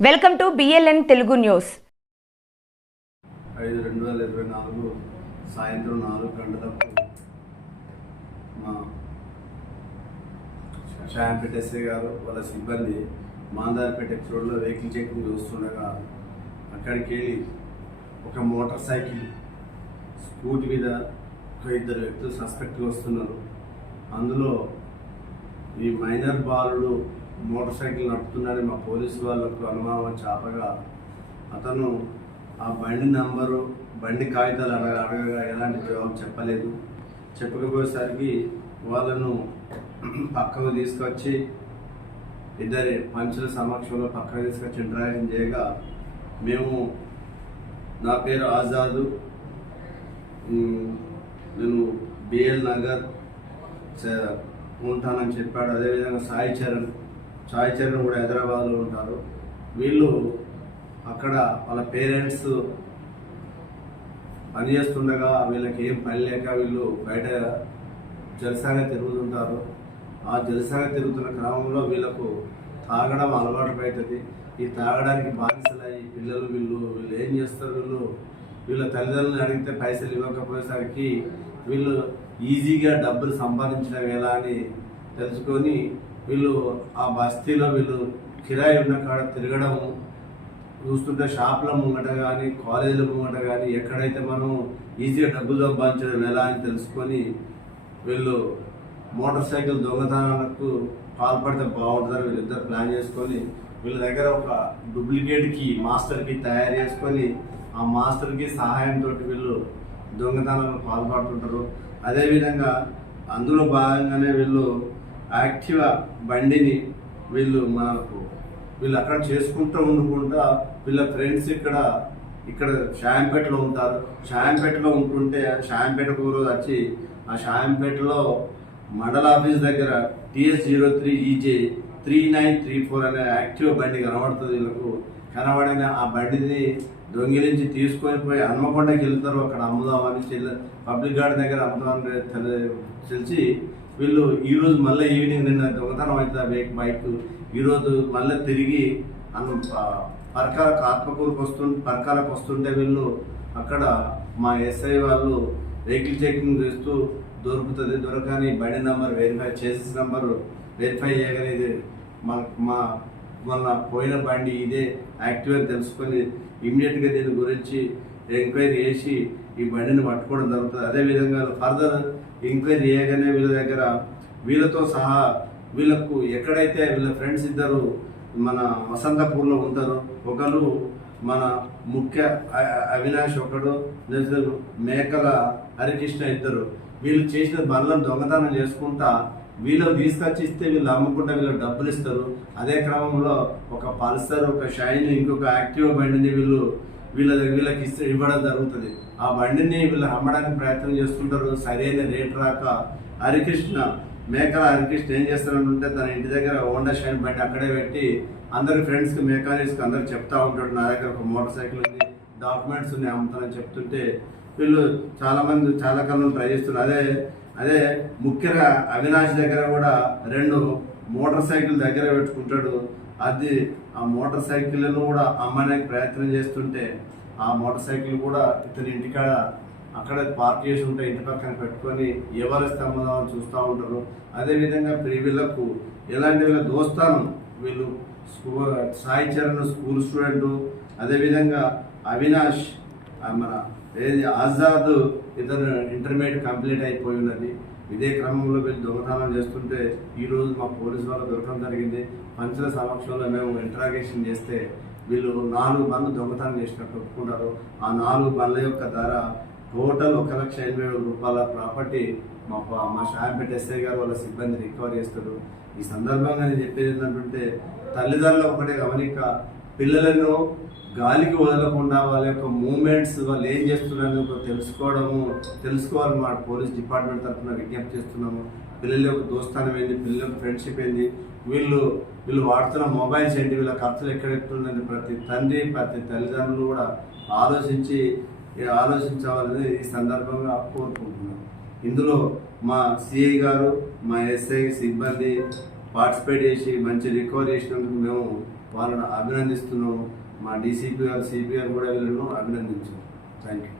Welcome to BLN Telugu news ఐదు రెండు వేల ఇరవై నాలుగు సాయంత్రం నాలుగు గంటలకు మా షాంపేట ఎస్ఐ గారు వాళ్ళ సిబ్బంది మాందార్పేట ఎక్స్ రోడ్లో వెహికల్ చెకింగ్ చూస్తుండగా అక్కడికి వెళ్ళి ఒక మోటార్ సైకిల్ స్కూటీ మీద ఒక ఇద్దరు వ్యక్తులు సస్పెక్ట్గా వస్తున్నారు. అందులో ఈ మైనర్ బాలుడు మోటార్ సైకిల్ నడుపుతున్నాడని మా పోలీసు వాళ్ళకు అనుమానం చేపగా అతను ఆ బండి నంబరు బండి కాగితాలు అడగ అడగగా ఎలాంటి జవాబు చెప్పలేదు. చెప్పకపోయేసరికి వాళ్ళను పక్కకు తీసుకొచ్చి ఇద్దరి పంచుల సమక్షంలో పక్కకు తీసుకొచ్చి ఇంటరాక్షన్ చేయగా మేము నా పేరు ఆజాదు. నేను బిఎల్ నగర్ ఉంటానని చెప్పాడు. అదేవిధంగా సాయి చరణ్. సాయి చరణ్ కూడా హైదరాబాద్లో ఉంటారు. వీళ్ళు అక్కడ వాళ్ళ పేరెంట్స్ పనిచేస్తుండగా వీళ్ళకి ఏం పని లేక వీళ్ళు బయట జలసాగా తిరుగుతుంటారు. ఆ జలసాగా తిరుగుతున్న క్రమంలో వీళ్ళకు తాగడం అలవాటు అవుతుంది. ఈ తాగడానికి బానిసలై పిల్లలు వీళ్ళు వీళ్ళు ఏం చేస్తారు వీళ్ళు? వీళ్ళ తల్లిదండ్రులను అడిగితే పైసలు ఇవ్వకపోయేసరికి వీళ్ళు ఈజీగా డబ్బులు సంపాదించడం ఎలా అని తెలుసుకొని వీళ్ళు ఆ బస్తీలో వీళ్ళు కిరాయి ఉన్న కాడ తిరగడం చూస్తుంటే షాప్ల ముంగట కానీ కాలేజీల ముంగట కానీ ఎక్కడైతే మనం ఈజీగా డబ్బులు సంపాదించడం ఎలా అని తెలుసుకొని వీళ్ళు మోటార్ సైకిల్ దొంగతనాలకు పాల్పడితే బాగుంటుందని వీళ్ళిద్దరు ప్లాన్ చేసుకొని వీళ్ళ దగ్గర ఒక డూప్లికేట్కి తయారు చేసుకొని ఆ మాస్టర్కి సహాయంతో వీళ్ళు దొంగతనాలకు పాల్పడుతుంటారు. అదేవిధంగా అందులో భాగంగానే వీళ్ళు యాక్టివా బండిని వీళ్ళు మనకు వీళ్ళు అక్కడ చేసుకుంటూ ఉండుకుంటా వీళ్ళ ఫ్రెండ్స్ ఇక్కడ ఇక్కడ షాయంపేటలో ఉంటారు. షాయంపేటలో ఉంటుంటే షాయంపేట రోజు వచ్చి ఆ షాయంపేటలో మండల ఆఫీస్ దగ్గర TS zero three EJ three nine three four అనే యాక్టివ్ బండి కనబడుతుంది వీళ్ళకు. కనబడిన ఆ బండిని దొంగిలించి తీసుకొని పోయి హన్మకొండకి వెళ్తారు. అక్కడ అమ్ముదామని పబ్లిక్ గార్డెన్ దగ్గర అమ్ముదామని తెలిసి వీళ్ళు ఈ రోజు మళ్ళీ ఈవినింగ్ నిన్న దొంగతనం అవుతుంది బైక్ బైక్ మళ్ళీ తిరిగి అన్న ప- పరకాలకు ఆత్మకూరుకు వస్తు పరకాలకు వస్తుంటే వీళ్ళు అక్కడ మా ఎస్ఐ వాళ్ళు వెహికల్ చెకింగ్ చేస్తూ దొరుకుతుంది దొరకని బండి నెంబర్ వెరిఫై చేసిన నెంబర్ వెరిఫై చేయగానే మా మా మొన్న పోయిన బండి ఇదే యాక్టివ్ అని తెలుసుకొని ఇమ్మీడియట్గా దీని గురించి ఎంక్వైరీ చేసి ఈ బండిని పట్టుకోవడం జరుగుతుంది. అదేవిధంగా ఫర్దర్ ఎంక్వైరీ చేయగానే వీళ్ళ దగ్గర వీళ్ళతో సహా వీళ్ళకు ఎక్కడైతే వీళ్ళ ఫ్రెండ్స్ ఇద్దరు మన వసంతపూర్లో ఉంటారో ఒకరు మన ముఖ్య అవినాష్ ఒకడు నెక్స్ట్ మేకల హరికృష్ణ ఇద్దరు. వీళ్ళు చేసిన బండ్లను దొంగతనం చేసుకుంటా వీళ్ళు తీసుకొచ్చి ఇస్తే వీళ్ళు అమ్ముకుంటా వీళ్ళు డబ్బులు ఇస్తారు. అదే క్రమంలో ఒక పల్సర్ ఒక షైన్ ఇంకొక యాక్టివ్ బండిని వీళ్ళు వీళ్ళ వీళ్ళకి ఇస్తే ఇవ్వడం జరుగుతుంది. ఆ బండిని వీళ్ళు అమ్మడానికి ప్రయత్నం చేస్తుంటారు. సరైన రేట్ రాక హరికృష్ణ మేకల హరికృష్ణ ఏం చేస్తానంటే తన ఇంటి దగ్గర హోండా షైన్ బండి అక్కడే పెట్టి అందరి ఫ్రెండ్స్కి మెకానిక్స్కి అందరికి చెప్తా ఉంటాడు. నా దగ్గర ఒక మోటార్ సైకిల్ ఉంది డాక్యుమెంట్స్ ఉన్నాయి అమ్ముతానని చెప్తుంటే వీళ్ళు చాలామంది చాలా కాలం ట్రై చేస్తున్నారు. అదే అదే ముఖ్యంగా అవినాష్ దగ్గర కూడా రెండు మోటార్ సైకిల్ దగ్గర పెట్టుకుంటాడు. అది ఆ మోటార్ సైకిల్ను కూడా అమ్మడానికి ప్రయత్నం చేస్తుంటే ఆ మోటార్ సైకిల్ కూడా ఇతని ఇంటికాడ అక్కడ పార్క్ చేసి ఉంటే ఇంటి పక్కన పెట్టుకొని ఎవరు స్తంభం చూస్తూ ఉంటారు. అదేవిధంగా ప్రి- వీళ్ళకు ఎలాంటి వీళ్ళ దోస్తాను వీళ్ళు సాయి చరణ్ స్కూల్ స్టూడెంట్ అదేవిధంగా అవినాష్ మన ఏది ఆజాద్ ఇతను ఇంటర్మీడియట్ కంప్లీట్ అయిపోయి ఉన్నది. ఇదే క్రమంలో వీళ్ళు దొంగతనం చేస్తుంటే ఈరోజు మా పోలీసు వాళ్ళు దొరకడం జరిగింది. పంచుల సమక్షంలో మేము ఇంటరాగేషన్ చేస్తే వీళ్ళు నాలుగు బండ్లు దొంగతనం చేసినట్టు ఒప్పుకుంటారు. ఆ నాలుగు బండ్ల యొక్క ధర టోటల్ ఒక లక్ష ఎనభై వేల రూపాయల ప్రాపర్టీ మా మా షాంపేట ఎస్ఐ గారు వాళ్ళ సిబ్బంది రికవర్ చేస్తారు ఈ సందర్భంగా నేను చెప్పేది ఏంటంటే తల్లిదండ్రులు ఒకటే గమనిక పిల్లలను గాలికి వదలకుండా వాళ్ళ యొక్క మూమెంట్స్ వాళ్ళు ఏం చేస్తున్నారో తెలుసుకోవడము తెలుసుకోవాలని మా పోలీస్ డిపార్ట్మెంట్ తరఫున విజ్ఞప్తి చేస్తున్నాము. పిల్లల యొక్క దోస్తానం ఏంటి పిల్లల యొక్క ఫ్రెండ్షిప్ ఏంటి వీళ్ళు వీళ్ళు వాడుతున్న మొబైల్స్ ఏంటి వీళ్ళ ఖర్చులు ఎక్కడెక్కుతుందని ప్రతి తండ్రి ప్రతి తల్లిదండ్రులు కూడా ఆలోచించి ఆలోచించాలని ఈ సందర్భంగా కోరుకుంటున్నాం. ఇందులో మా సిఐ గారు మా ఎస్ఐ సిబ్బంది పార్టిసిపేట్ చేసి మంచి రికవరీ చేసినందుకు మేము వాళ్ళను అభినందిస్తున్నాము. మా డీసీపీ గారు సిపి గారు కూడా వీళ్ళను అభినందించారు. Thank you